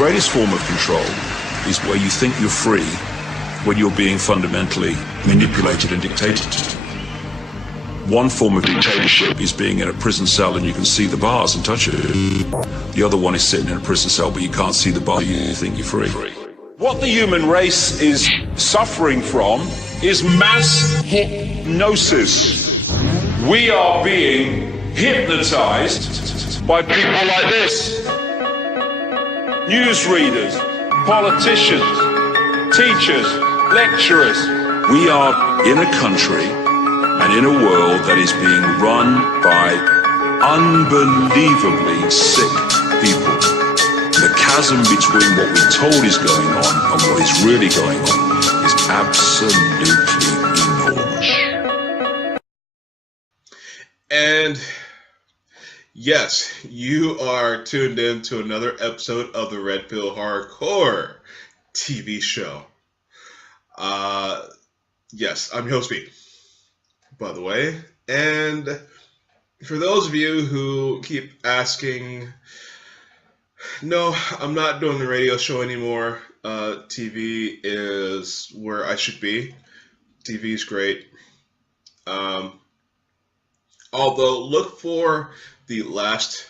greatest form of control is where you think you're free when you're being fundamentally manipulated and dictated to. One form of dictatorship is being in a prison cell and you can see the bars and touch it. The other one is sitting in a prison cell but you can't see the bar, you think you're free. What the human race is suffering from is mass hypnosis. We are being hypnotized by people like this. Newsreaders, politicians, teachers, lecturers. We are in a country and in a world that is being run by unbelievably sick people. The chasm between what we're told is going on and what is really going on is absolutely enormous. And yes, you are tuned in to another episode of the Red Pill Hardcore TV show. Yes, I'm your host, B, by the way. And for those of you who keep asking, no, I'm not doing the radio show anymore. TV is where I should be. TV is great. Although, look for the last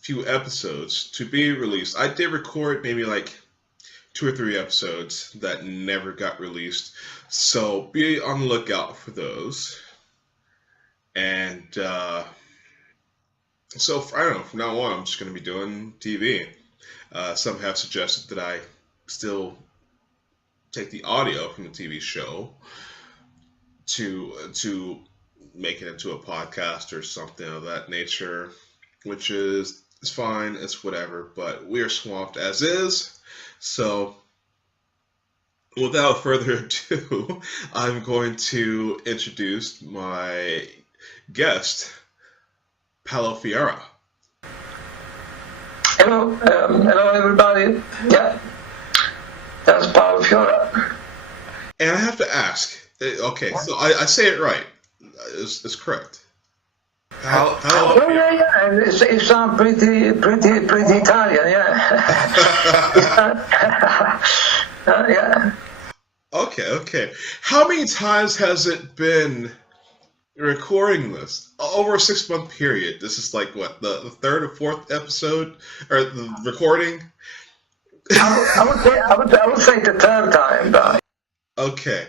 few episodes to be released. I did record maybe like 2 or 3 episodes that never got released. So be on the lookout for those. And so I don't know, from now on, I'm just going to be doing TV. Some have suggested that I still take the audio from the TV show to make it into a podcast or something of that nature, which is fine, it's whatever, but we are swamped as is. So without further ado, I'm going to introduce my guest, Paolo Fiora. Hello, hello everybody. Yeah, that's Paolo Fiora. And I have to ask, okay, so I say it right. It's correct. Oh yeah. It sounds pretty Italian, yeah. Yeah. Okay. How many times has it been recording this? Over a 6-month period. This is like what, the 3rd or 4th episode or the recording? I would say the 3rd time, but. Okay,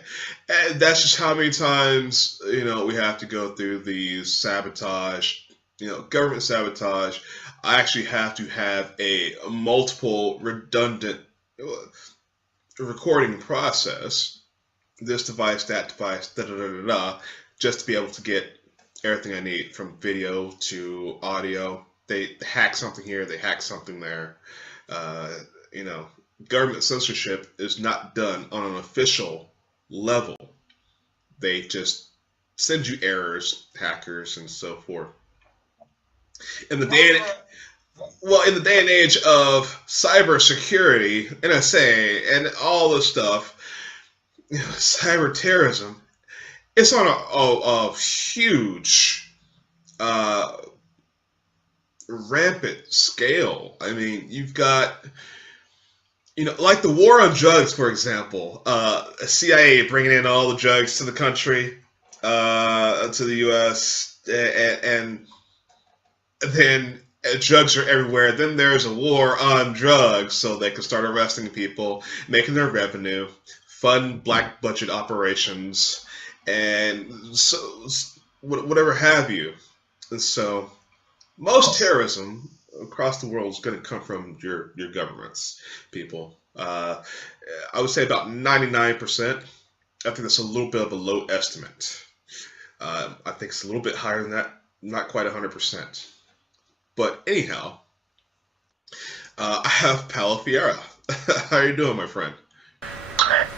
and that's just how many times, we have to go through these sabotage, government sabotage. I actually have to have a multiple redundant recording process, this device, that device, just to be able to get everything I need from video to audio. They hack something here, they hack something there, Government censorship is not done on an official level. They just send you errors, hackers, and so forth. In the day and age of cybersecurity, NSA, and all this stuff, cyber terrorism, it's on a huge, rampant scale. I mean, you've got. Like the war on drugs, for example, CIA bringing in all the drugs to the country, to the U.S., and then drugs are everywhere. Then there's a war on drugs, so they can start arresting people, making their revenue, fund black budget operations, and so whatever have you. And so most terrorism across the world is going to come from your governments, people. I would say about 99%. I think that's a little bit of a low estimate. I think it's a little bit higher than that, not quite 100%. But anyhow, I have Paolo Fiora. How are you doing, my friend?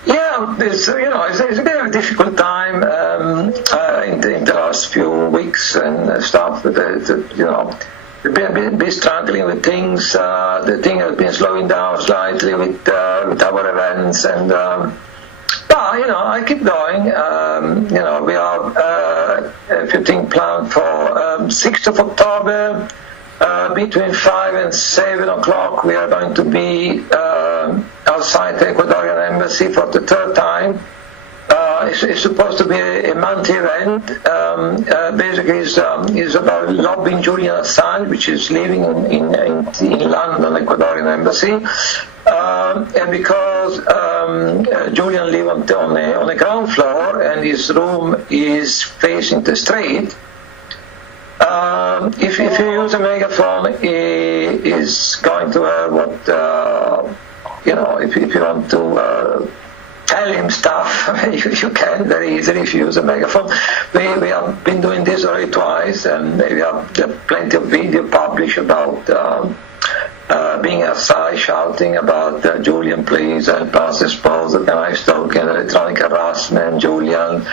Yeah, it's a bit of a difficult time in the last few weeks and stuff. We've been struggling with things. The thing has been slowing down slightly with our events, and but I keep going. We have a few things planned for 6th of October. between 5 and 7 o'clock, we are going to be outside the Ecuadorian embassy for the third time. It's supposed to be a monthly event. Basically, it's about lobbying Julian Assange, which is living in London, Ecuadorian embassy, and because Julian lives on the ground floor and his room is facing the street. If you use a megaphone, it is going to have what if you want to tell him stuff, you can very easily if you use a megaphone. We have been doing this already twice, and we have plenty of video published about being outside shouting about Julian, please help us expose organized stalking, electronic harassment. Julian,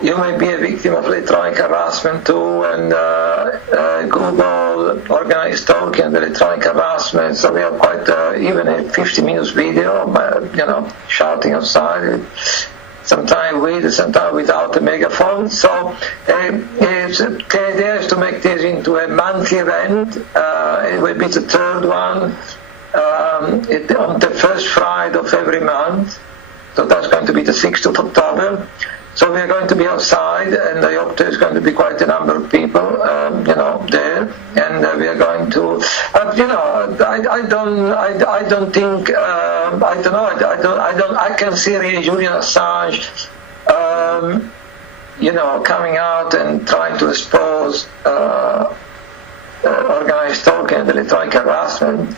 you may be a victim of electronic harassment too, and Google organized stalking and electronic harassment. So we have quite even a 50-minute video, shouting outside, sometimes with, sometimes without a megaphone. So the idea is to make this into a monthly event. It will be the third one on the first Friday of every month. So that's going to be the 6th of October. So we are going to be outside, and I hope there's going to be quite a number of people, there, and we are going to, I can see really Julian Assange, coming out and trying to expose organized stalking and electronic harassment.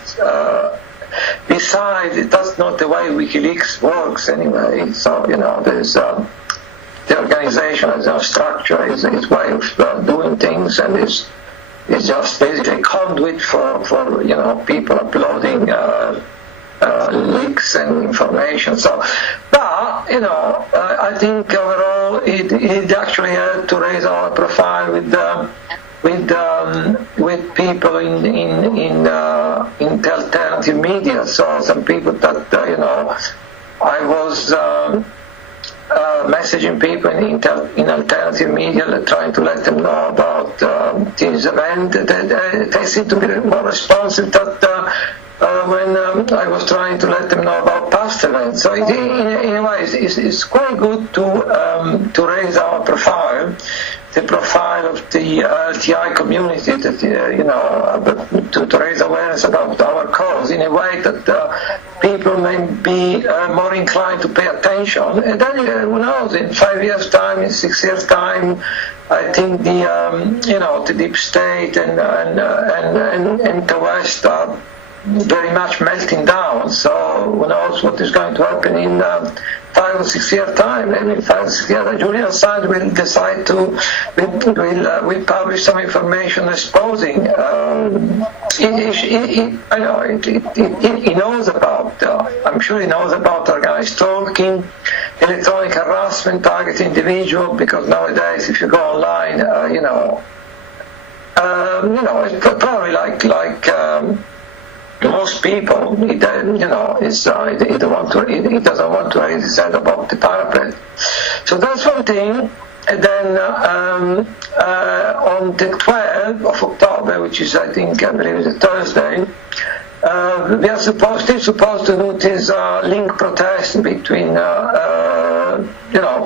Besides, that's not the way WikiLeaks works anyway. So there's. The organization as a structure is its way of doing things, and is just basically a conduit for people uploading leaks and information. So, but I think overall it actually helped to raise our profile with people in the alternative media. So some people that I was. Messaging people in alternative media, trying to let them know about this event. They seem to be more responsive than when I was trying to let them know about past events. So in a way, it's quite good to raise our profile, the profile of the LTI community, that to raise awareness about our cause in a way that people may be more inclined to pay attention. And then who knows? In 5 years' time, in 6 years' time, I think the deep state and the West are very much melting down. So who knows what is going to happen in 5 or 6 years' time? Maybe in 5 or 6 years, Julian Assange will decide to will publish some information exposing. He knows about. I'm sure he knows about organized stalking, electronic harassment, targeting individual. Because nowadays, if you go online, it's probably like. Most people, he doesn't want to raise his head above the parapet. So that's one thing. And then on the 12th of October, which is I believe is a Thursday, we are supposed to do this link protest between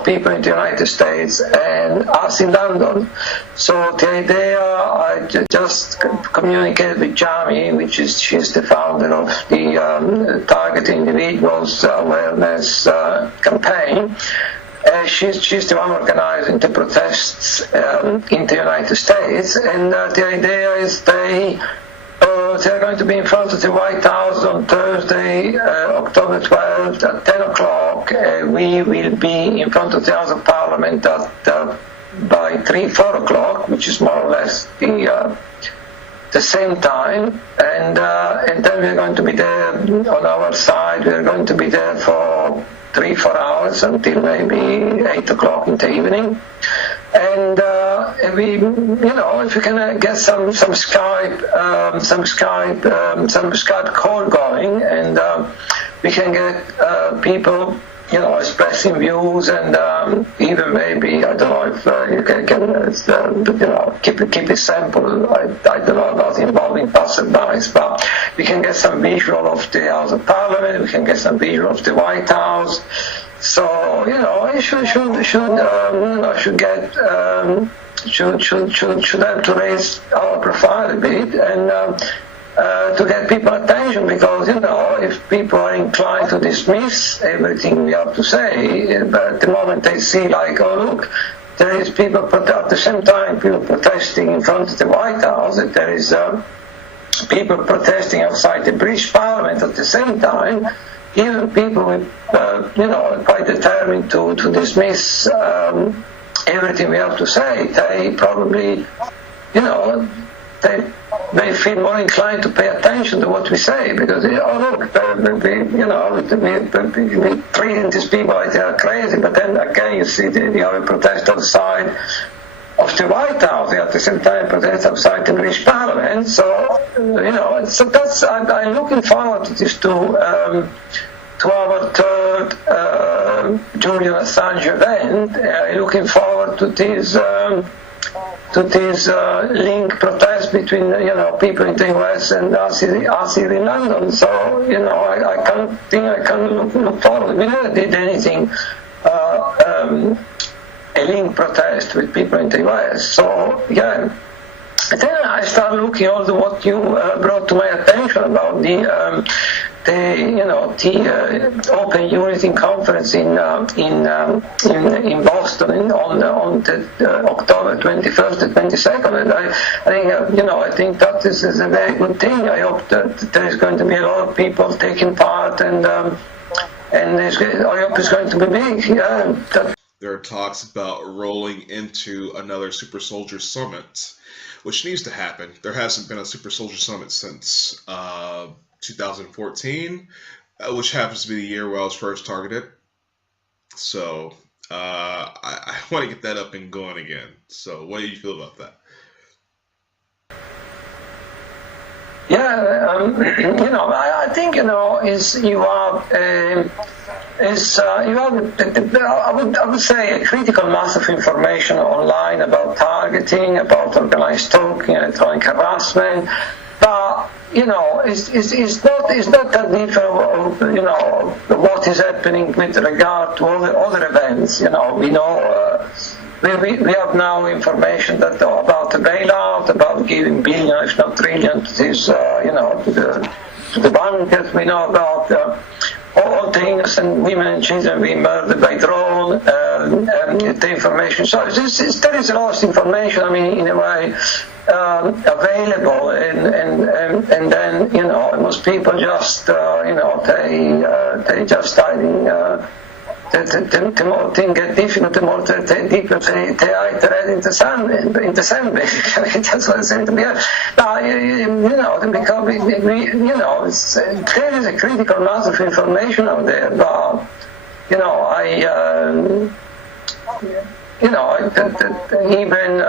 people in the United States and us in London. So the idea, I just communicated with Jamie, she's the founder of the Target Individuals Awareness Campaign. She's the one organizing the protests in the United States, and the idea is they're going to be in front of the White House on Thursday, October 12th at 10 o'clock. We will be in front of the House of Parliament by 4 o'clock, which is more or less the same time. And then we're going to be there on our side. We're going to be there for 3-4 hours until maybe 8 o'clock in the evening. And we, if we can get some Skype call going, and we can get people, expressing views, and even maybe, I don't know if you can keep it simple. I don't know, nothing about following passerbys, but we can get some visual of the House of Parliament, we can get some visual of the White House. So, I should have to raise our profile a bit and to get people attention, because if people are inclined to dismiss everything we have to say, but at the moment they see like, oh look, there is people at the same time people protesting in front of the White House, that there is people protesting outside the British Parliament at the same time. Even people with, quite determined to dismiss everything we have to say, they probably, they may feel more inclined to pay attention to what we say, because, oh look, we're treating these people like they are crazy, but then again you see the other protest outside of the White House, at the same time protest outside the British Parliament. So, so that's, I'm looking forward to this to our third Julian Assange event. Looking forward to this link protest between people in the US and us here in London. So I can't think I can look forward. We never did anything a link protest with people in the US. So yeah. And then I started looking also what you brought to my attention about the Open Unity Conference in Boston on the October 21st and 22nd. And I think that this is a very good thing. I hope that there is going to be a lot of people taking part, and I hope it's going to be big. Yeah, there are talks about rolling into another Super Soldier Summit, which needs to happen. There hasn't been a Super Soldier Summit since 2014, which happens to be the year where I was first targeted. So I want to get that up and going again. So what do you feel about that? Yeah, I think is you are. You have, I would say, a critical mass of information online about targeting, about organized stalking, electronic harassment, but it's not that different. What is happening with regard to other events. We know. We have now information about the bailout, about giving billions, if not trillions, to this, to the bankers. We know about all the innocent women and children being murdered by drone, the information. So there is a lot of information, in a way, available, and then, most people just, they just starting, the more things get difficult, the more deeper they hide their head in the sand, basically. That's what it seems to be. Now, there is a critical mass of information out there, but, even,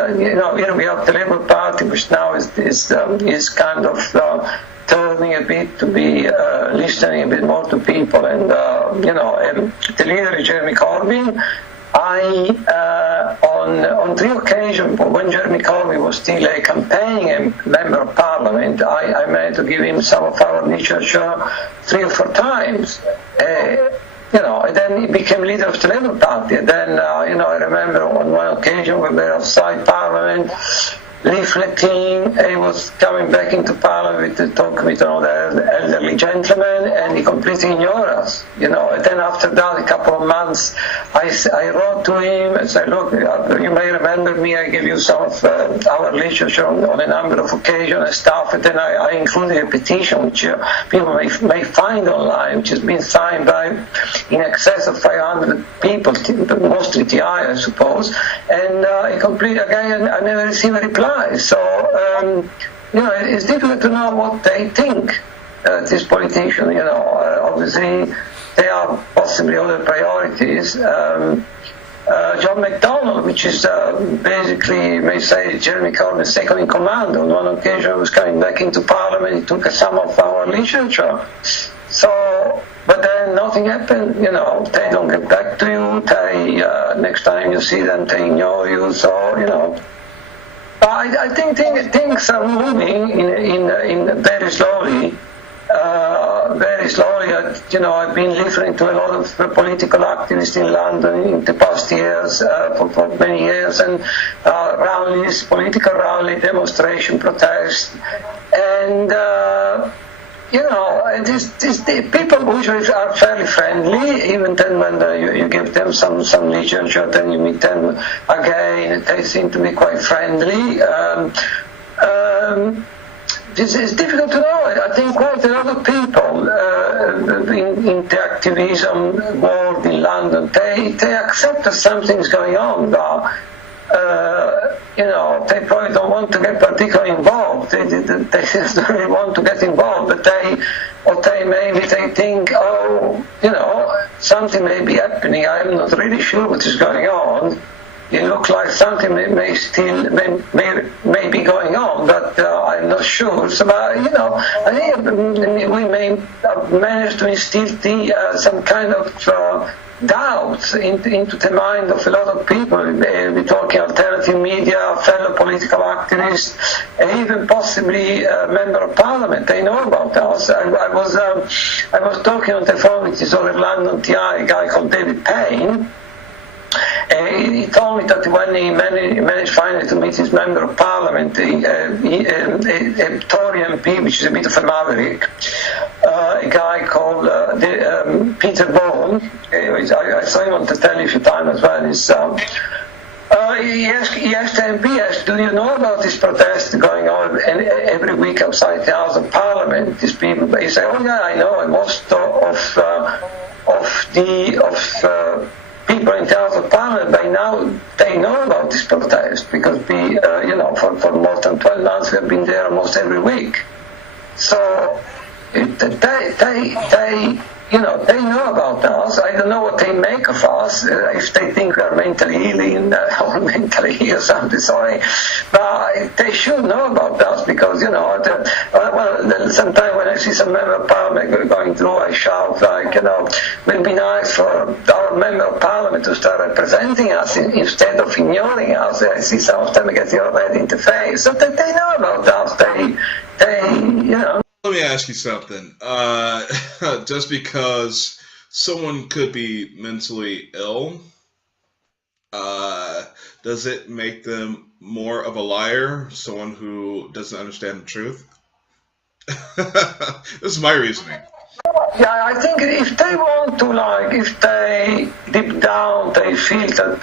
we have the Labour Party, which now is kind of turning a bit to be listening a bit more to people, and the leader is Jeremy Corbyn. On 3 occasions, when Jeremy Corbyn was still a campaigning member of Parliament, I managed to give him some of our literature 3 or 4 times. And then he became leader of the Labour Party. And then, I remember on one occasion we were outside Parliament, leafleting. He was coming back into Parliament to talk with another elderly gentleman, and he completely ignored us. And then after that, a couple of months, I wrote to him and said, look, you may remember me, I gave you some of our literature on a number of occasions and stuff, and then I included a petition which people may find online, which has been signed by in excess of 500 people, mostly TI, I suppose, and he completely, again, I never received a reply. So, it's difficult to know what they think, these politicians. Obviously, they have possibly other priorities. John McDonnell, which is basically, you may say, Jeremy Corbyn's second in command, on one occasion he was coming back into Parliament, he took some of our literature. So, but then nothing happened, they don't get back to you, next time you see them, they ignore you, so, But I think things are moving in very slowly. Very slowly. I've been listening to a lot of political activists in London in the past years, for many years, and rallies, political rally, demonstration, protest, and these people usually are fairly friendly. Even then, when you give them some literature, then you meet them again. They seem to be quite friendly. It's difficult to know. I think quite a lot of people in the activism world in London, they accept that something's going on, but they probably don't want to get particularly involved. They just don't really want to get involved, but they think, something may be happening. I'm not really sure what is going on. It looks like something may be going on, but I'm not sure. So, I think we may have managed to instill some kind of doubts into the mind of a lot of people. We're talking alternative media, fellow political activists, and even possibly a member of parliament. They know about us. I was talking on the phone with this other London TI, a guy called David Payne. He told me that when he managed finally to meet his member of parliament, a Tory MP, which is a bit of a maverick, a guy called Peter Bone. I saw him on the telly a few times as well. He asked the MP, do you know about this protest going on every week outside the House of Parliament? These people, he said, oh yeah, I know. And most of people in the House of Parliament, by now, they know about this protest because for more than 12 months we have been there almost every week. So they know about us. I don't know what they make of us, if they think we are mentally ill or mentally ill or something, sorry. But they should know about us because, sometimes when I see some member of parliament going through, I shout like, it would be nice for our member of parliament to start representing us instead of ignoring us. I see some of them getting already in the face. So they know about us. Let me ask you something. Just because someone could be mentally ill, does it make them more of a liar? Someone who doesn't understand the truth? This is my reasoning. Yeah, I think if they want to, if they deep down they feel that,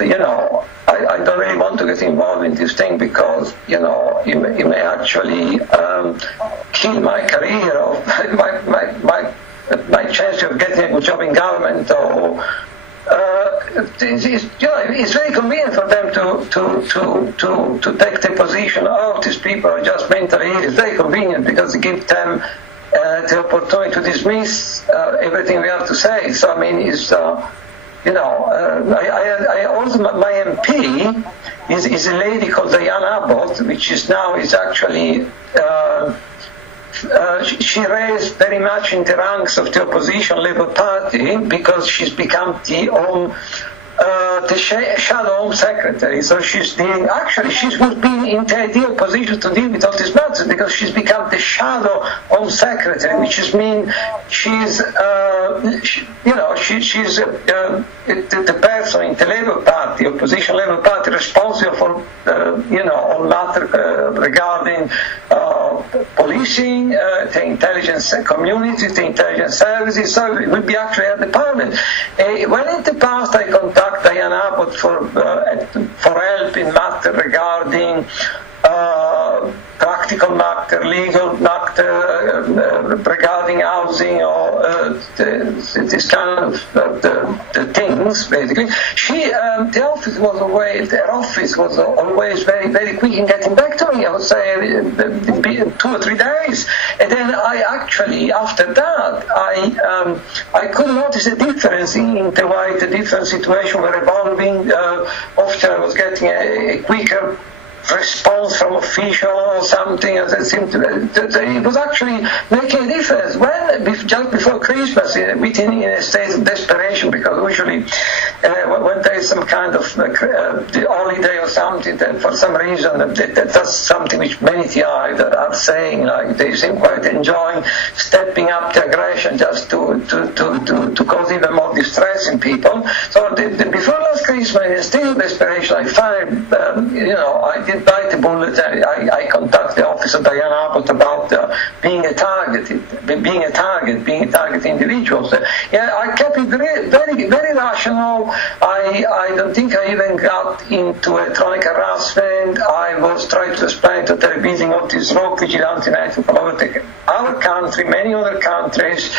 I don't really want to get involved in this thing because, you may actually kill my career or my chance of getting a good job in government, or it's very convenient for them to take the position, these people are just mentally ill. It's very convenient because it gives them the opportunity to dismiss everything we have to say. So I mean, it's I also my MP is a lady called Diane Abbott, which is actually. She raised very much in the ranks of the opposition Labour Party because she's become the shadow Home Secretary. So she's dealing. Actually, she would be in the ideal position to deal with all these matters because she's become the shadow Home Secretary, which is mean she's she's the person in the Labour Party, opposition Labour Party, responsible for all matter regarding policing, the intelligence community, the intelligence services. So it would be actually at the Parliament. When in the past I contact Diane Abbott for help in matter regarding practical matter, legal matter regarding housing or this kind of the things, basically. Her office was always very, very quick in getting back to me. I would say 2 or 3 days. And then I actually, after that, I could notice a difference in the way the different situations were evolving. Often I was getting a quicker response from official or something. It was actually making a difference. When just before Christmas, in a state of desperation, because usually when there is some kind of the holiday or something, then for some reason that's something which many TI are saying, like they seem quite enjoying stepping up the aggression just to cause even more distress in people. So before last Christmas, in still desperation, I find, I did bite the bullet. I contacted the office of Diana Abbott about being a target individuals. I kept it very, very, very rational. I don't think I even got into electronic harassment. I was trying to explain to television what is rogue vigilante network all over our country, many other countries,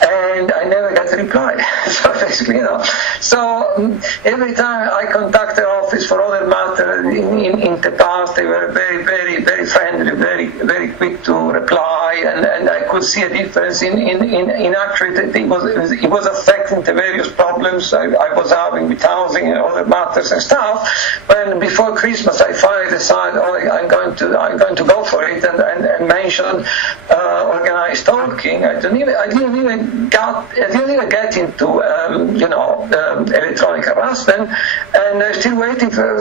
and I never got a reply. So basically, So every time I contact the office for other matters in the past, they were very, very, very friendly, very, very quick to reply, and I could see a difference in actually that it was affecting the various problems I was having with housing and other matters and stuff. When before Christmas I finally decided, I'm going to go for it and mention organized stalking. I didn't even get into electronic harassment, and I'm still waiting for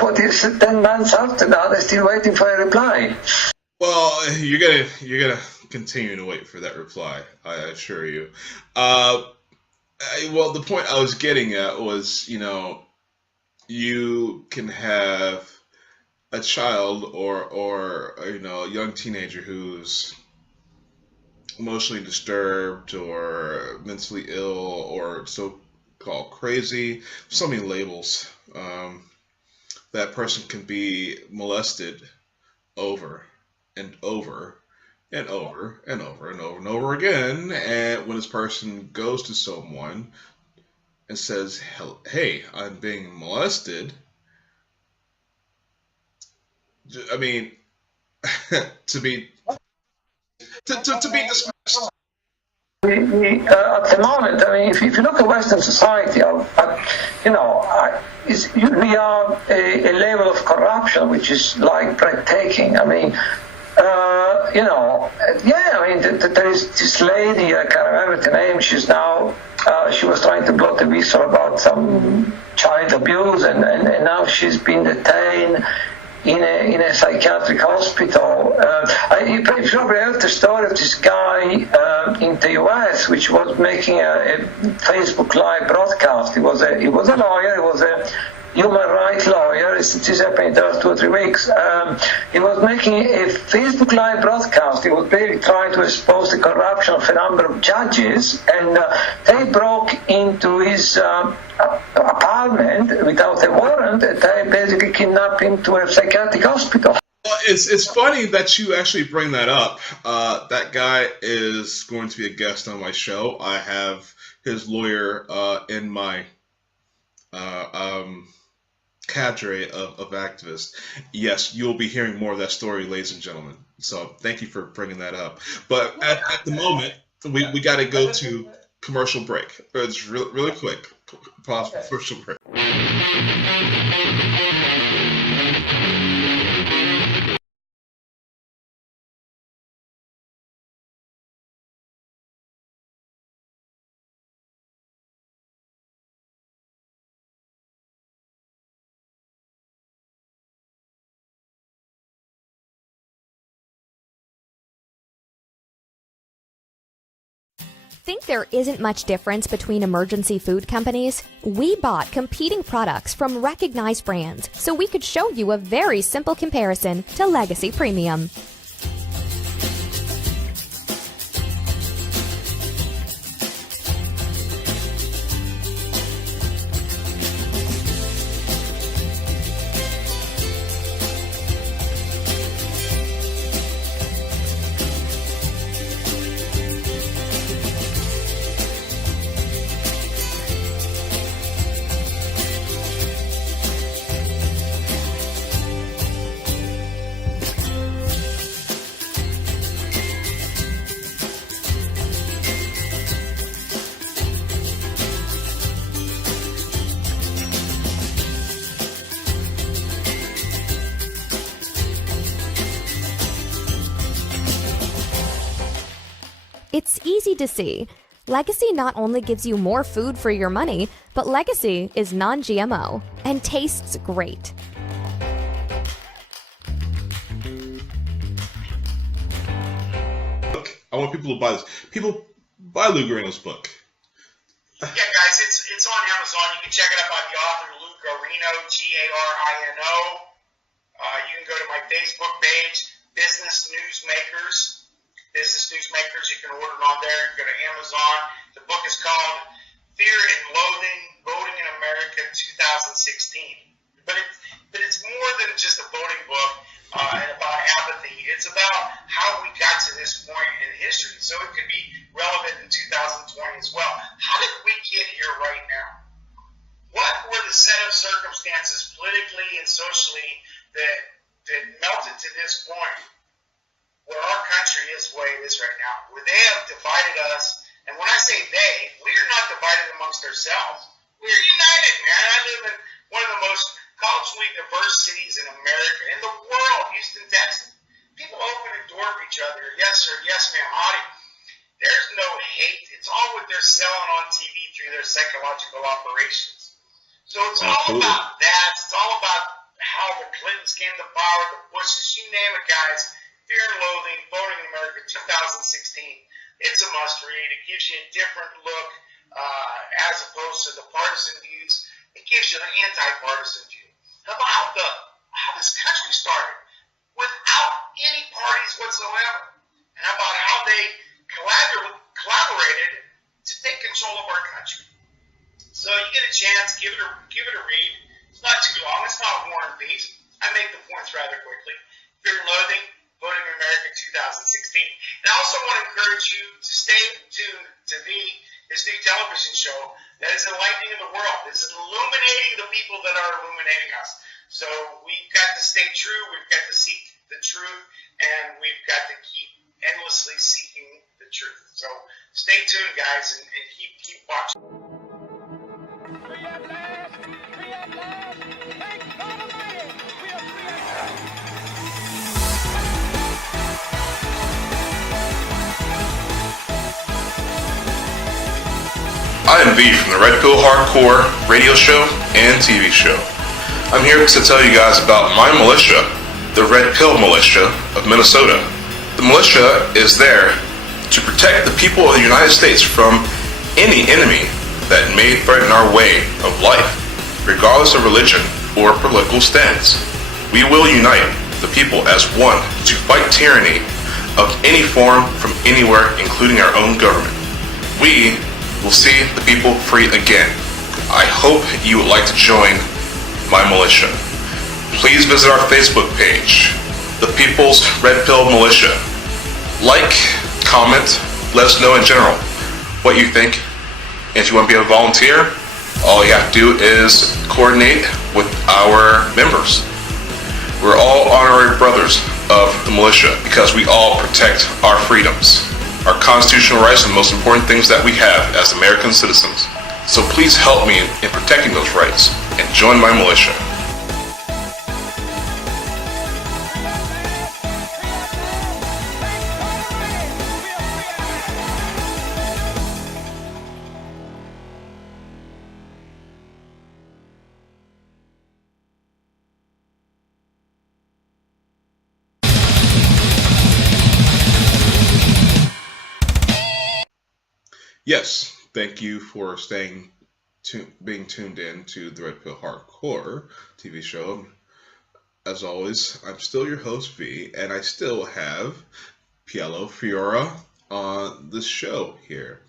what is 10 months after that. I'm still waiting for a reply. Well, you're gonna continue to wait for that reply, I assure you. Well, the point I was getting at was, you can have a child or a young teenager who's emotionally disturbed or mentally ill or so-called crazy, so many labels. That person can be molested over and over and over and over and over and over again, and when this person goes to someone and says, "Hey, I'm being molested," I mean, to be dismissed. At the moment, I mean, if you look at Western society, we are a level of corruption which is like breathtaking. I mean, there is this lady, I can't remember the name, she's now, she was trying to blow the whistle about some child abuse, and now she's been detained in a psychiatric hospital. You probably heard the story of this guy in the US, which was making a Facebook Live broadcast. He was a lawyer, he was a human rights lawyer. This happened in the last 2 or 3 weeks. He was making a Facebook Live broadcast. He was basically trying to expose the corruption of a number of judges, and they broke into his apartment without a warrant, and they basically kidnapped him to a psychiatric hospital. Well, it's funny that you actually bring that up. That guy is going to be a guest on my show. I have his lawyer in my cadre of activists. Yes, you'll be hearing more of that story, ladies and gentlemen. So thank you for bringing that up. But at the moment, we got to go to commercial break. It's really quick. Pause for commercial break. Think there isn't much difference between emergency food companies? We bought competing products from recognized brands so we could show you a very simple comparison to Legacy Premium. It's easy to see. L.A.A.C.E not only gives you more food for your money, but L.A.A.C.E is non-GMO and tastes great. I want people to buy this. People, buy Lou Guarino's book. Yeah, guys, it's on Amazon. You can check it out by the author, Lou Guarino, Garino. You can go to my Facebook page, Business Newsmakers. You can order it on there. You can go to Amazon. The book is called Fear and Loathing, Voting in America 2016. But it's more than just a voting book and about apathy. It's about how we got to this point in history. So it could be relevant in 2020 as well. How did we get here right now? What were the set of circumstances politically and socially that melted to this point where our country is the way it is right now, where they have divided us? And when I say they, we're not divided amongst ourselves. We're united, man. I live in one of the most culturally diverse cities in America, in the world, Houston, Texas. People open the door for each other. Yes, sir. Yes, ma'am. Howdy. There's no hate. It's all what they're selling on TV through their psychological operations. So it's all about that. It's all about how the Clintons came to power, the Bushes, you name it, guys. Fear and Loathing, Voting in America 2016. It's a must read. It gives you a different look as opposed to the partisan views. It gives you an anti-partisan view about how this country started without any parties whatsoever, and about how they collaborated to take control of our country. So you get a chance, give it a read. It's not too long. It's not War and Peace. I make the points rather quickly. Fear and Loathing, Voting in America 2016. And I also want to encourage you to stay tuned to his new television show that is enlightening the world. This is illuminating the people that are illuminating us. So we've got to stay true. We've got to seek the truth, and we've got to keep endlessly seeking the truth. So stay tuned, guys, and keep watching. Free at last! Free at last! Thank God Almighty! We are free at last! I am V from the Red Pill Hardcore radio show and TV show. I'm here to tell you guys about my militia, the Red Pill Militia of Minnesota. The militia is there to protect the people of the United States from any enemy that may threaten our way of life, regardless of religion or political stance. We will unite the people as one to fight tyranny of any form from anywhere, including our own government. We will see the people free again. I hope you would like to join my militia. Please visit our Facebook page, The People's Red Pill Militia. Like, comment, let us know in general what you think. And if you want to be a volunteer, all you have to do is coordinate with our members. We're all honorary brothers of the militia because we all protect our freedoms. Our constitutional rights are the most important things that we have as American citizens. So please help me in protecting those rights and join my militia. Yes, thank you for being tuned in to the Red Pill Hardcore TV show. As always, I'm still your host, V, and I still have Paolo Fiora on this show here.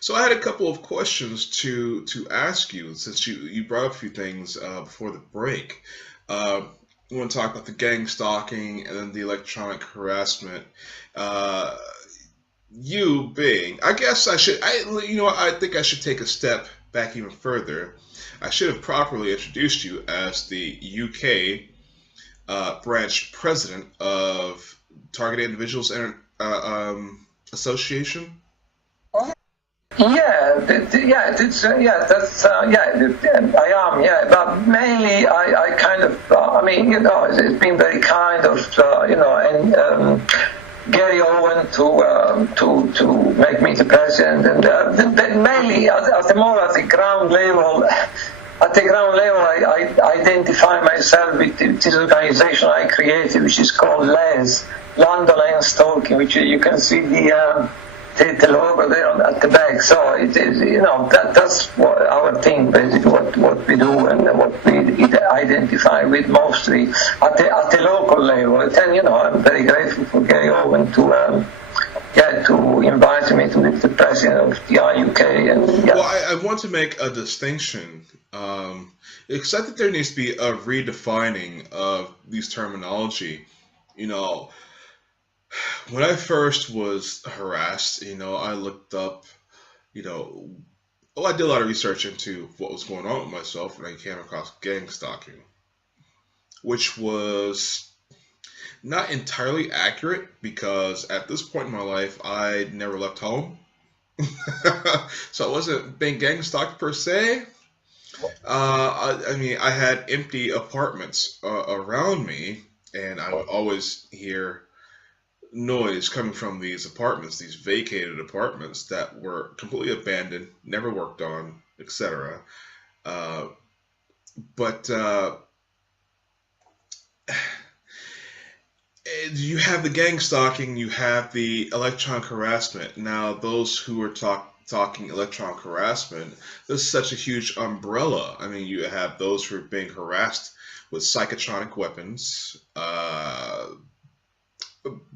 So I had a couple of questions to ask you, since you brought up a few things before the break. We want to talk about the gang stalking and then the electronic harassment. You being, I guess I think I should take a step back even further. I should have properly introduced you as the UK branch president of Targeted Individuals Association. I am. Yeah, but mainly I kind of. It's been very kind of, Gary Owen to make me the president, and mainly at the ground level. At the ground level, I identify myself with this organization I created, which is called L.A.A.C.E, Land Alliance Stalking, which you can see the logo there at the back. So it is, that's what our thing, basically, what we do and what we identify with mostly at the local level. And I'm very grateful for Gary Owen to invite me to be the president of the IUK. And Well, I want to make a distinction. Because I think there needs to be a redefining of these terminology. When I first was harassed, I looked up, I did a lot of research into what was going on with myself, and I came across gang stalking, which was not entirely accurate because at this point in my life, I never left home. So I wasn't being gang stalked per se. I had empty apartments around me, and I would always hear noise coming from these apartments, these vacated apartments that were completely abandoned, never worked on, etc. But you have the gang stalking, you have the electronic harassment. Now, those who are talking electronic harassment, this is such a huge umbrella. I mean, you have those who are being harassed with psychotronic weapons,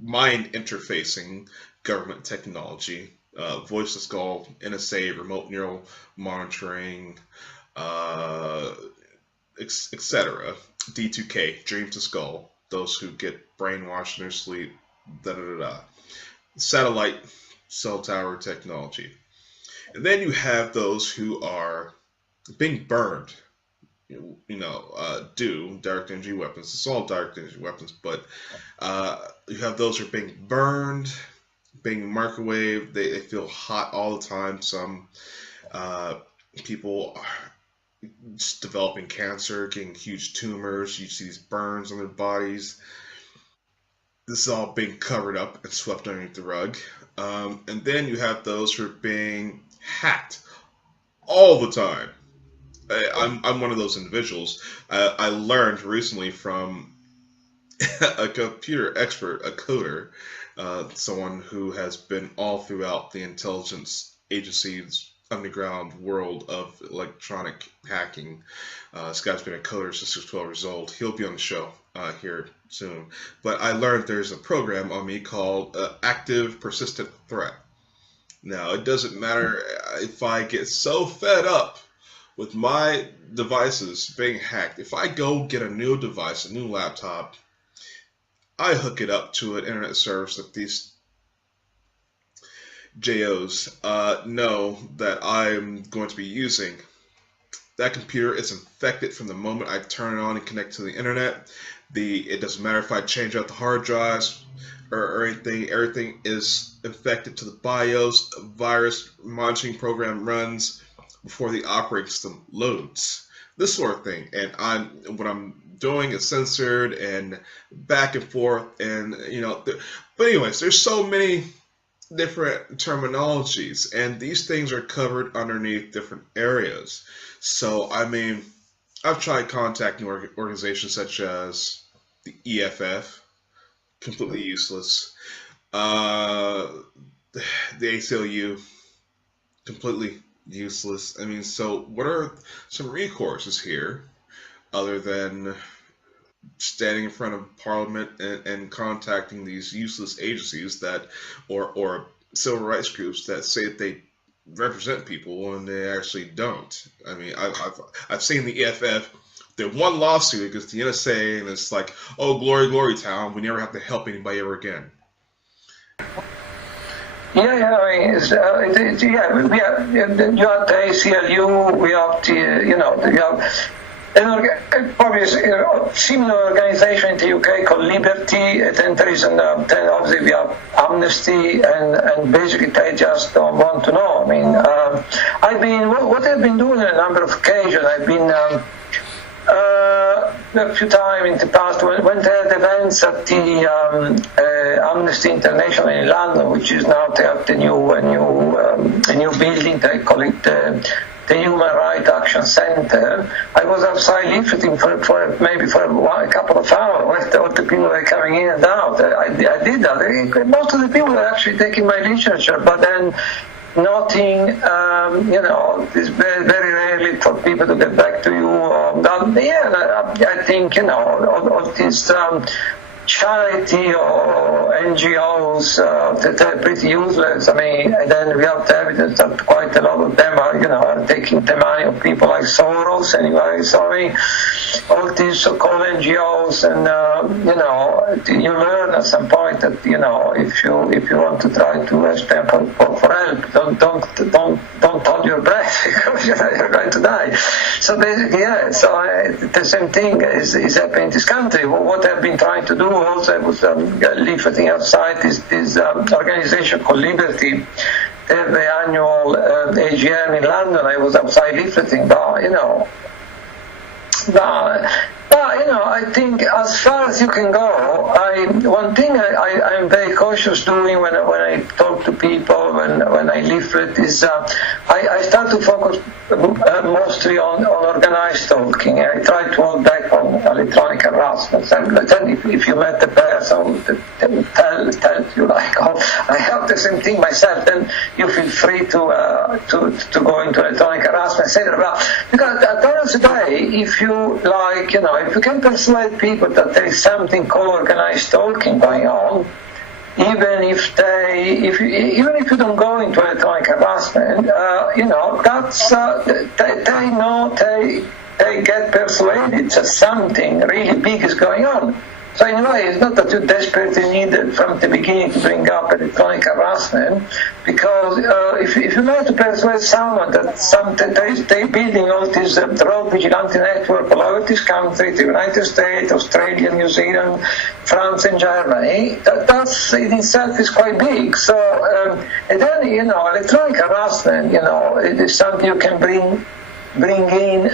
mind interfacing government technology, voice to skull, NSA, remote neural monitoring, etc. D2K, dream to skull, those who get brainwashed in their sleep, satellite cell tower technology. And then you have those who are being burned, direct energy weapons. It's all direct energy weapons, but you have those who are being burned, being microwaved. They feel hot all the time. Some people are just developing cancer, getting huge tumors. You see these burns on their bodies. This is all being covered up and swept underneath the rug. And then you have those who are being hacked all the time. I'm one of those individuals. I learned recently from a computer expert, a coder, someone who has been all throughout the intelligence agency's underground world of electronic hacking. This guy's been a coder since he was 12 years old. He'll be on the show here soon. But I learned there's a program on me called Active Persistent Threat. Now, it doesn't matter if I get so fed up with my devices being hacked. If I go get a new device, a new laptop, I hook it up to an internet service that these JOs know that I'm going to be using. That computer is infected from the moment I turn it on and connect to the internet. It doesn't matter if I change out the hard drives or anything. Everything is infected to the BIOS. A virus monitoring program runs before the operating system loads. This sort of thing. And what I'm doing is censored and back and forth. And but anyways, there's so many different terminologies, and these things are covered underneath different areas. So I mean, I've tried contacting organizations such as the EFF, completely useless. The ACLU, completely useless. I mean, so what are some recourses here other than standing in front of Parliament and contacting these useless agencies that, or civil rights groups that say that they represent people and they actually don't? I mean, I've seen the EFF. They won lawsuit against the NSA, and it's like, oh, glory, glory town. We never have to help anybody ever again. Yeah, I mean, you have the ACLU, we have you have probably a similar organization in the UK called Liberty. Then there is then obviously we have Amnesty, and basically they just don't want to know. I mean, what I've been doing on a number of occasions, I've been a few times in the past when they had events at the Amnesty International in London, which is now the new building. They call it the Human Rights Action Center. I was outside leafleting for a couple of hours. All the people were coming in and out. I did that. Most of the people were actually taking my literature, but then nothing, it's very, very rarely for people to get back to you. I think, all these charity or NGOs, they're pretty useless. I mean, and then we have the evidence that quite a lot of them are taking the money of people like Soros anyway. So I mean, all these so-called NGOs, and you learn at some point that if you want to try to ask them for help, don't hold your breath because you're going to die. So basically, the same thing is happening in this country. What I've been trying to do also, I was leafleting outside this organization called Liberty. They have the annual AGM in London. I was outside leafleting, I think as far as you can go, one thing I'm very cautious doing when I talk to people, when I leaflet, is I start to focus mostly on organized talking. I try to hold back on electronic harassment. And then if you met the person, they will tell you like, oh, I have the same thing myself, then you feel free to go into electronic harassment, etc. Because at the end of the day, if you like, if you can persuade people that there is something called organized talking going on, even if you don't go into electronic harassment, that's they get persuaded that something really big is going on. So in a way, it's not that you desperately need from the beginning to bring up electronic harassment, because if you manage to persuade someone that they're building all this road vigilante network all over this country, the United States, Australia, New Zealand, France and Germany, that's in itself is quite big. So, and then, electronic harassment, it is something you can bring in,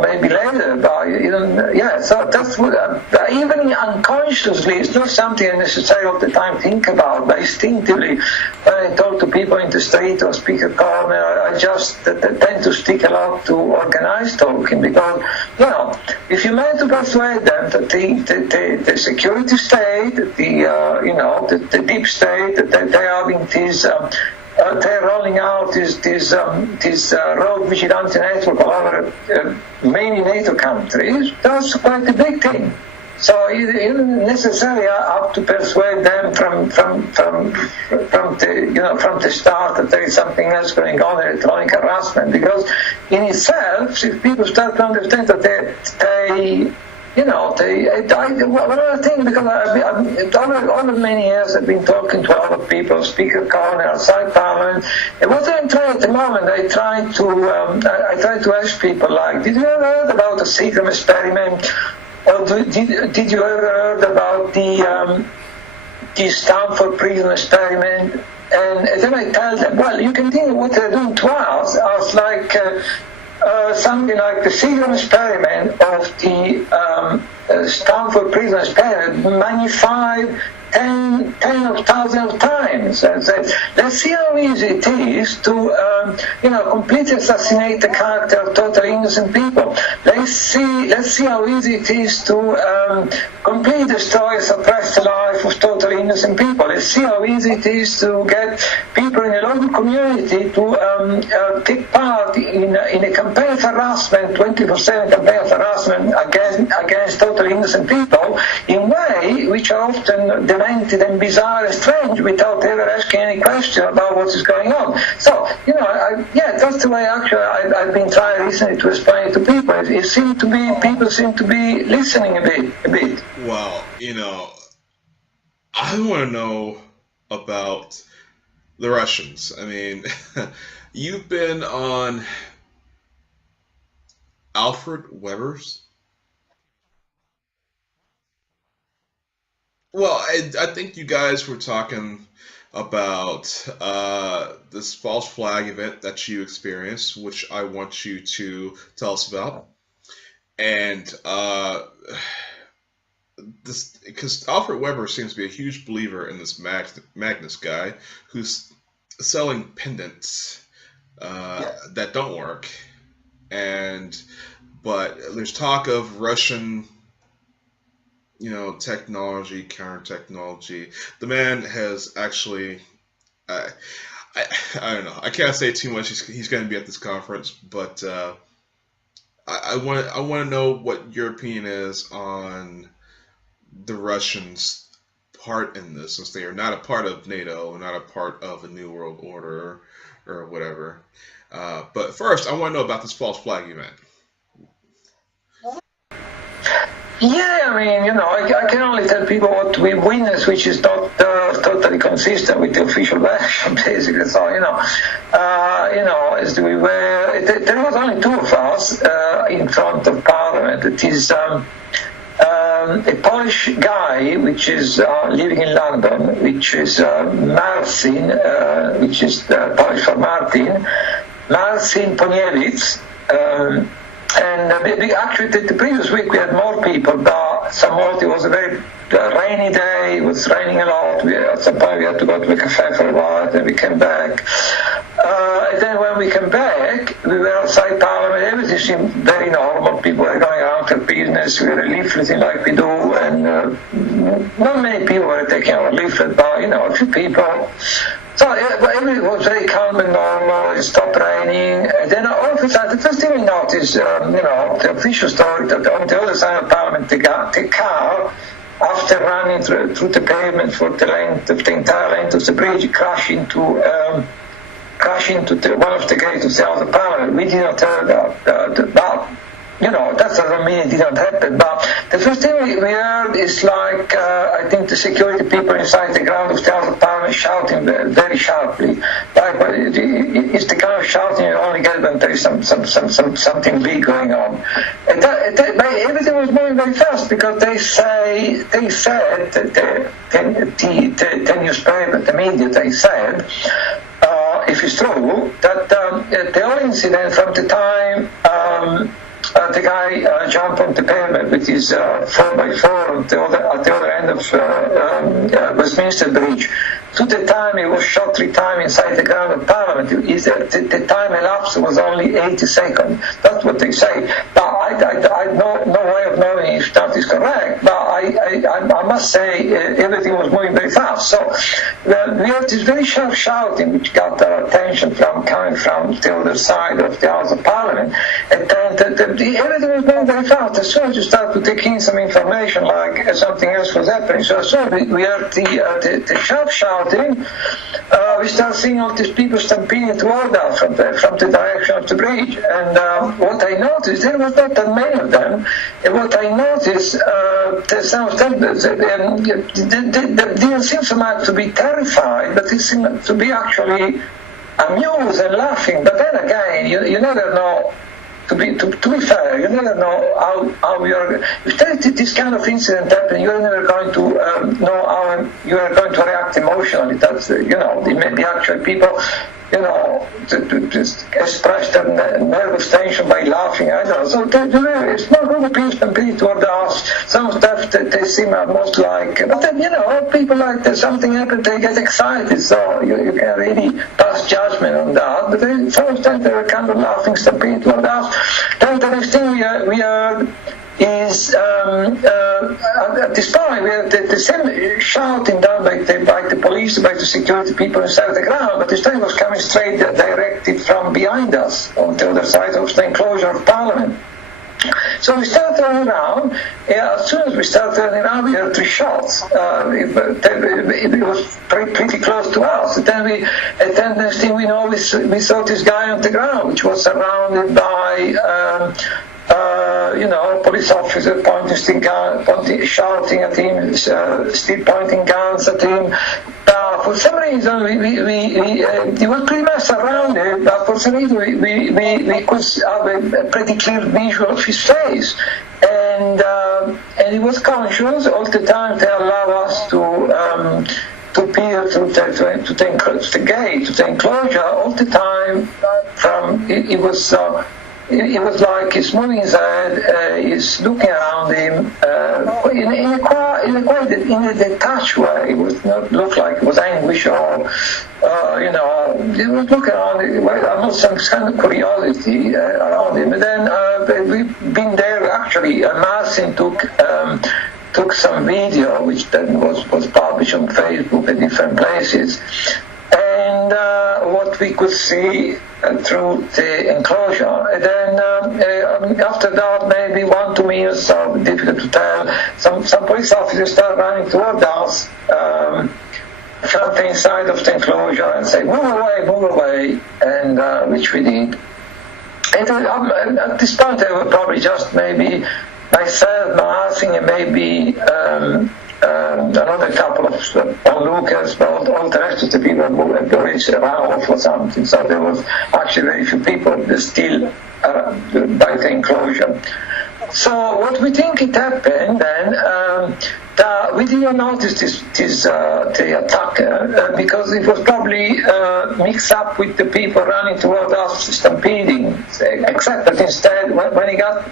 maybe later, but so that's what, even unconsciously, it's not something I necessarily all the time think about, but instinctively, when I talk to people in the street or speaker corner, I just tend to stick a lot to organized talking, because, if you manage to persuade them that the security state, the deep state, that they are having these, they're rolling out this road vigilante network all over many NATO countries. That's quite a big thing. So you don't necessarily have to persuade them from the start that there is something else going on, electronic harassment, because in itself, if people start to understand that one other thing, because over many years I've been talking to a lot of people, speaker corner, outside Parliament, and what I'm trying at the moment, I try to ask people like, did you ever heard about the Seagram experiment, or did you ever heard about the Stanford prison experiment? And then I tell them, well, you can think what they're doing to us as like something like the Seagram experiment of the Stanford prison experiment magnified 10 of thousands of times. And said, let's see how easy it is to, completely assassinate the character of totally innocent people. Let's see how easy it is to completely destroy, suppress the life of totally innocent people. Let's see how easy it is to get people in a local community to take part in a campaign of harassment, 24/7 campaign of harassment against totally innocent people in ways which are often demented and bizarre and strange without ever asking any question about what is going on. So, that's the way actually I've been trying recently to explain it to people. People seem to be listening a bit. Well, I want to know about the Russians. I mean, you've been on Alfred Weber's. Well, I think you guys were talking about this false flag event that you experienced, which I want you to tell us about. And this, because Alfred Weber seems to be a huge believer in this Magnus guy who's selling pendants that don't work, but there's talk of Russian, technology, counter technology. The man has actually, I don't know. I can't say too much. He's going to be at this conference, but I want to know what your opinion is on the Russians' part in this, since they are not a part of NATO, not a part of a New World Order or whatever. But first, I want to know about this false flag event. Yeah, I mean, I can only tell people what we witnessed, which is not totally consistent with the official version, basically. So, as we were, there was only two of us in front of Parliament. It is a Polish guy, which is living in London, which is Marcin, which is Polish for Martin Poniewicz. And actually, the previous week we had more people, but somewhat it was a very rainy day. It was raining a lot. At some point we had to go to the cafe for a while. Then we came back. And then when we came back, we were outside Parliament. Everything seemed very normal. People were going around their business. We were leafleting like we do, and not many people were taking our leaflet, but a few people. So everything was very calm and normal. It stopped raining. And then all of a sudden, the first thing we noticed, the official story, that on the other side of Parliament, the car, after running through the pavement for the entire length of the bridge, crashed into one of the gates of the House of Parliament. We did not hear that. That doesn't mean it didn't happen. But the first thing we heard is like, I think the security people inside the ground of the House of Parliament shouting very sharply. Like, it's the kind of shouting you only get when there is something big going on. And everything was moving very fast, because they said the newspaper, the media, they said, if it's true, that the whole incident from the time the guy jumped on the pavement with his 4x4 at the other end of Westminster Bridge, to the time he was shot 3 times inside the ground of Parliament, the time elapsed was only 80 seconds. That's what they say. But I no way of knowing if that is correct. But I must say everything was moving very fast. So we had this very sharp shouting, which got our attention coming from the other side of the House of Parliament. And then everything was moving very fast. As soon as you start to take in some information, like something else was happening. So as soon as we heard the sharp shouting, we start seeing all these people stampeding toward us from the direction of the bridge. And what I noticed, there was not that many of them. And what I noticed, some of them didn't seem so much to be terrified, but they seemed to be actually amused and laughing. But then again, you never know. To be fair, you never know how you are. If this kind of incident happens, you are never going to know how you are going to react emotionally. That's the actual people, to just express their nervous tension by laughing. I don't know. So it's not really people toward us. Some stuff that they seem almost like, but then people like that. Something happens, they get excited. So you can really pass judgment on that. But then some of them they were kind of laughing, stampeding toward us. Then the next thing we heard is at this point we had the same shouting done by the police, by the security people inside the ground, but this time was coming straight directed from behind us on the other side of the enclosure of Parliament. So we started turning around. As soon as we started turning around, we heard 3 shots. It was pretty close to us. And then the next thing we know, we saw this guy on the ground, which was surrounded by police officers pointing, shouting at him, still pointing guns at him. For some reason, he was pretty much surrounded, but for some reason, we could have a pretty clear visual of his face. And he was conscious all the time. They allowed us to peer through the gate, to the enclosure all the time. He was It was like he's moving his head, he's looking around him in a detached way. It would not look like it was anguish or, he would look around, almost some kind of curiosity around him. And then we've been there, actually, Marcin took some video, which then was published on Facebook at different places. And what we could see through the enclosure. And then after that, maybe 1-2 minutes, so difficult to tell, some police officers start running toward us from the inside of the enclosure and say, move away, and which we did. And at this point, they were probably just maybe myself, Marcin, and maybe another couple of onlookers, but all the rest of the people had already run off or something. So there was actually very few people still by the enclosure. So what we think it happened then, we didn't notice the attacker because it was probably mixed up with the people running toward us stampeding, except that instead when he got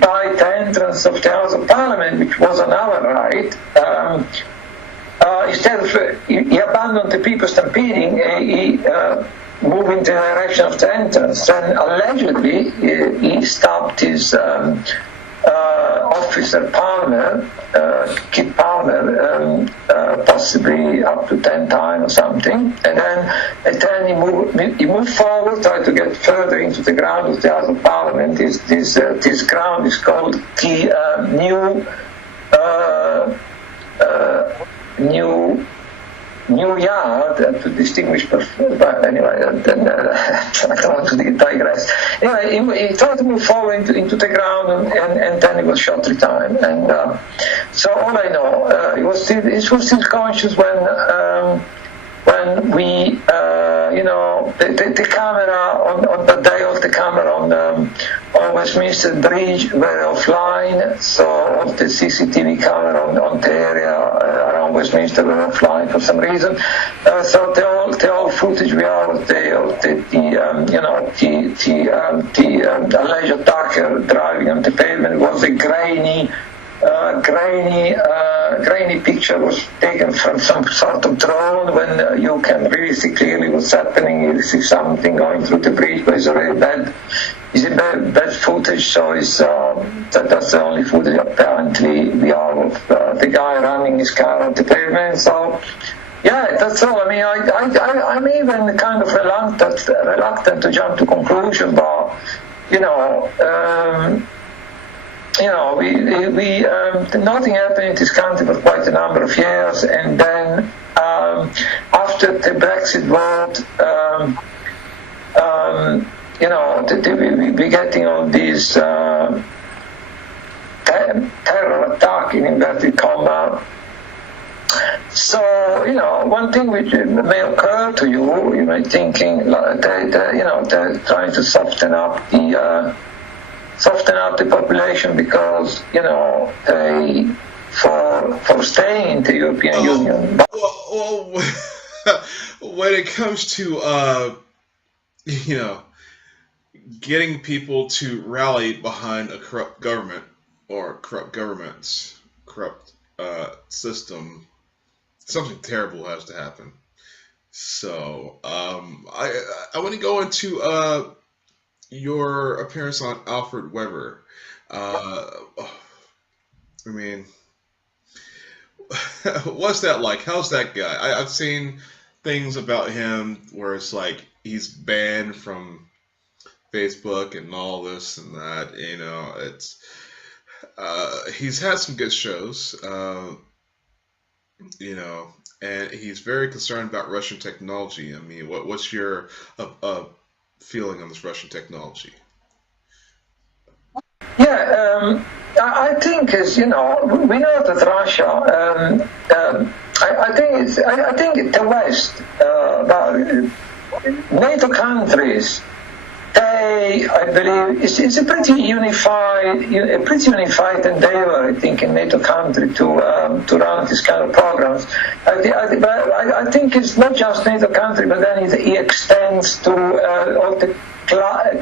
by the entrance of the House of Parliament, which was on our right, instead of he abandoned the people stampeding, he moved in the direction of the entrance, and allegedly he stopped his officer Palmer, Kit Palmer, possibly up to 10 times or something, and then he moved forward, tried to get further into the ground of the House of Parliament. This ground is called the new yard, to distinguish, but anyway, I don't want to digress. Anyway, he tried to move forward into the ground, and then he was shot 3 times. And so all I know, he was still conscious when we, the camera on the day of the camera on Westminster Bridge were offline, so all the CCTV camera on the area around Westminster were offline for some reason. So the whole footage we have of the alleged attacker driving on the pavement was a grainy picture, was taken from some sort of drone when you can really see clearly what's happening. You see something going through the bridge, but it's already bad. It's a bad footage, so that's the only footage apparently we have of the guy running his car on the pavement. So yeah, that's all. I mean, I'm even kind of reluctant to jump to conclusion, but nothing happened in this country for quite a number of years, and then after the Brexit vote, we're getting all these terror attack in inverted comma. So, one thing which may occur to you, you may thinking they're trying to soften up the population because they for staying in the European Union. Well, when it comes to getting people to rally behind a corrupt government or corrupt governments, corrupt system, something terrible has to happen. So I want to go into your appearance on Alfred Weber. I mean, what's that like? How's that guy? I've seen things about him where it's like he's banned from Facebook and all this and that. It's he's had some good shows, and he's very concerned about Russian technology. I mean, what's your feeling on this Russian technology? Yeah, I think we know that Russia. I think the West, NATO countries, I believe it's a pretty unified endeavor, I think, in NATO country to run this kind of programs. I think it's not just NATO country, but then it extends to all the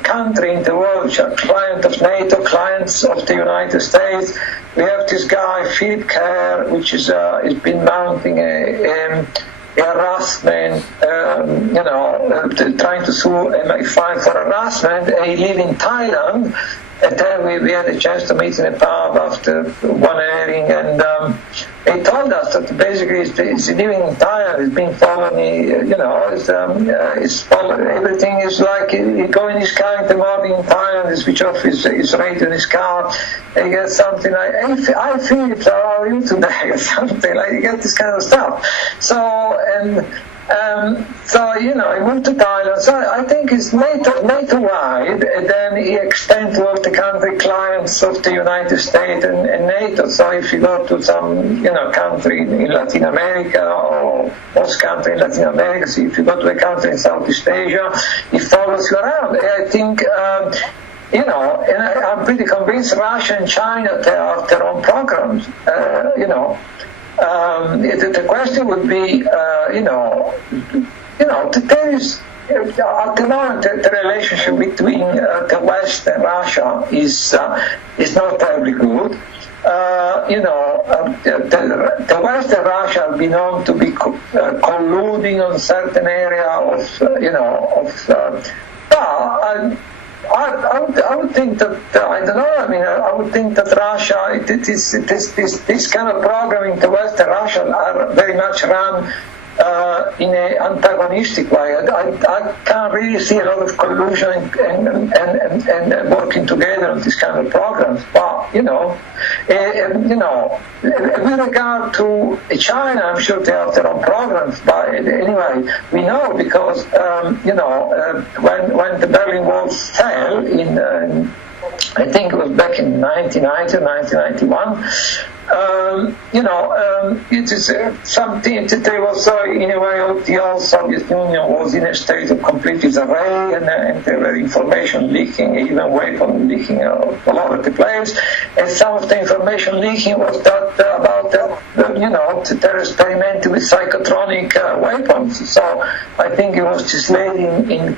country in the world which are clients of NATO, clients of the United States. We have this guy, Philip Kerr, which is been mounting a harassment, trying to sue MI5 for harassment. He lives in Thailand. And then we had a chance to meet in a pub after one airing, and he told us that basically he's living in Thailand, he's been following, he's following, everything is like, he go in his car in the morning in Thailand, he switch off his radio in his car, and he gets something like, hey, I Philip, how are you today, or something, like, you get this kind of stuff. So, he moved to Thailand. So I think it's NATO-wide, and then he extends to all the country clients of the United States and NATO. So if you go to some, country in Latin America, or most countries in Latin America, so if you go to a country in Southeast Asia, he follows you around. And I think, and I'm pretty convinced Russia and China, they have their own programs, the question would be, there is, at the moment, the relationship between the West and Russia is not terribly good. The West and Russia have been known to be colluding on certain area I would think that I would think that Russia, this kind of program in the West and Russia are very much run in an antagonistic way. I can't really see a lot of collusion and working together on this kind of programs. But with regard to China, I'm sure they have their own programs. But anyway, we know because when the Berlin Wall fell in I think it was back in 1990 or 1991. It is something that there was, in a way, the old Soviet Union was in a state of complete disarray, and there were information leaking, even weapon leaking all over the place. And some of the information leaking was that they're experimenting with psychotronic weapons. So I think it was this lady in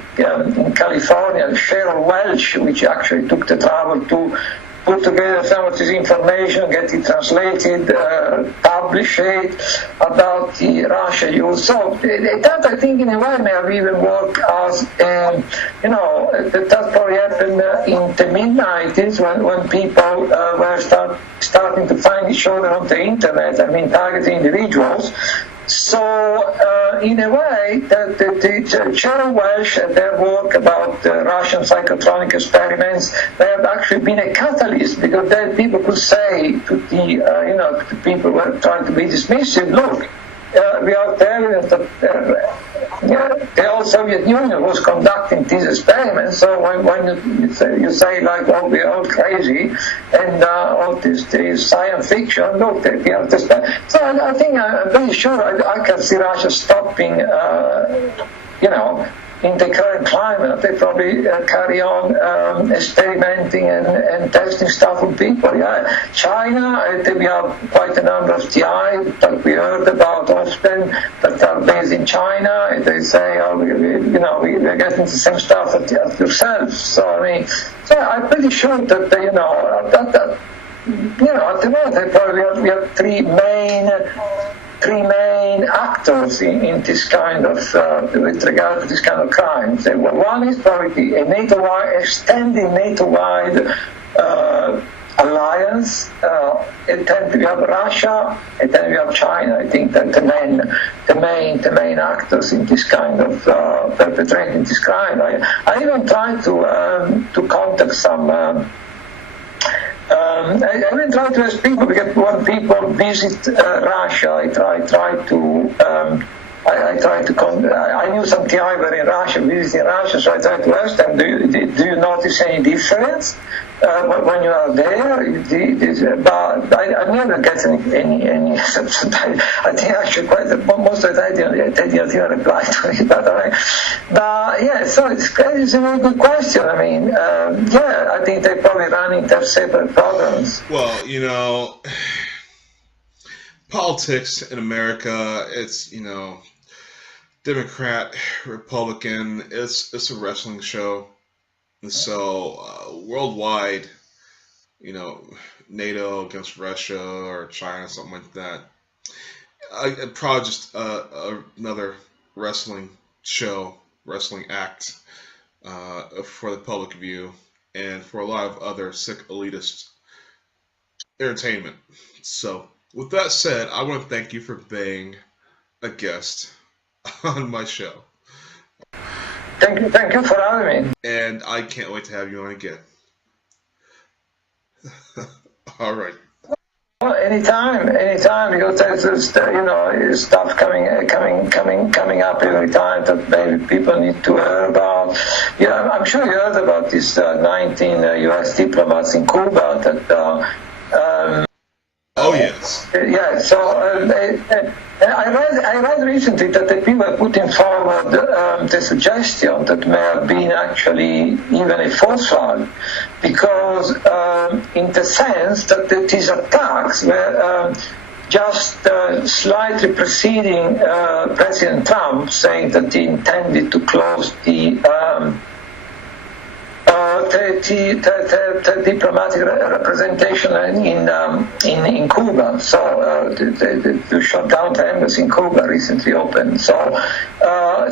California, Cheryl Welch, which actually took the trouble to put together some of this information, get it translated, publish it about the Russia use. So that, I think, in a way may have even worked as, that probably happened in the mid-90s when people were starting to find each other on the internet, targeting individuals. So, in a way, the Cheryl Welch and their work about Russian psychotronic experiments, they have actually been a catalyst, because then people could say to the people who were trying to be dismissive, look, we are telling us that the old Soviet Union was conducting these experiments. So when you say like, oh, we're all crazy, and all this science fiction, look, they have this. So I think I'm very sure I can see Russia stopping, in the current climate. They probably carry on experimenting and testing stuff on people. Yeah. China, we have quite a number of TI that we heard about often that are based in China. And they say, oh, we're getting the same stuff as yourselves. So I'm pretty sure that at the moment we have three main actors in this kind of, with regard to this kind of crime. So one is probably a extending NATO-wide alliance, and then we have Russia, and then we have China. I think that the main actors in this kind of perpetrating this crime. I even tried to contact some. I even try to ask people, because when people visit Russia, I knew some TI were in Russia, visiting Russia, so I tried to ask them, do you notice any difference when you are there? But I never get any answers. I think actually most of the time they didn't reply to it. But yeah, so it's a very good question. I think they're probably running their separate programs. Well, politics in America, it's, Democrat, Republican, it's a wrestling show. And so worldwide, NATO against Russia or China, something like that. Probably just another wrestling show, wrestling act for the public view and for a lot of other sick elitist entertainment. So with that said, I want to thank you for being a guest on my show. Thank you for having me. And I can't wait to have you on again. All right. Well, anytime, because there's stuff coming up every time that maybe people need to hear about. Yeah, I'm sure you heard about these 19 U.S. diplomats in Cuba that. Oh yes. Yeah. So I read recently that the people are putting forward the suggestion that may have been actually even a false flag, because in the sense that these attacks were just slightly preceding President Trump saying that he intended to close the diplomatic representation in Cuba. So to shut down the embassy in Cuba recently opened. So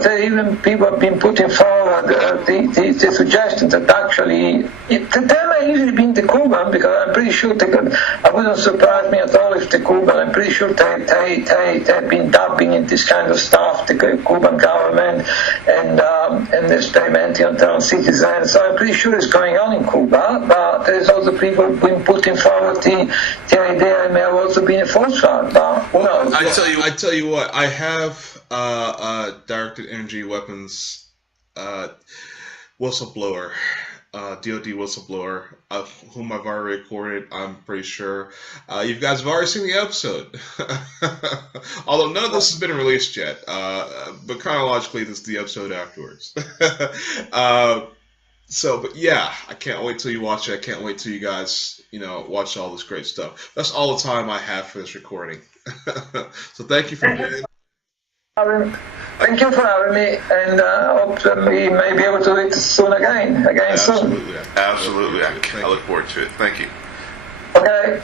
even people have been putting forward the suggestion that actually there may easily be the Cuban, because I'm pretty sure I wouldn't surprise me at all if the Cuban, I'm pretty sure they've been dabbing in this kind of stuff, the Cuban government, and experimenting on their own citizens. So I'm pretty sure it's going on in Cuba, but there's also people who've been putting forward the idea it may have also been a false flag. But who knows? I tell you what, I have directed energy weapons whistleblower, DoD whistleblower, whom I've already recorded. I'm pretty sure you guys have already seen the episode. Although none of this has been released yet, but chronologically this is the episode afterwards. But yeah, I can't wait till you watch it. I can't wait till you guys, watch all this great stuff. That's all the time I have for this recording. So thank you for being. Thank you for having me, and hope that we may be able to do it soon again soon. Absolutely. I look forward to it. Thank you. Okay.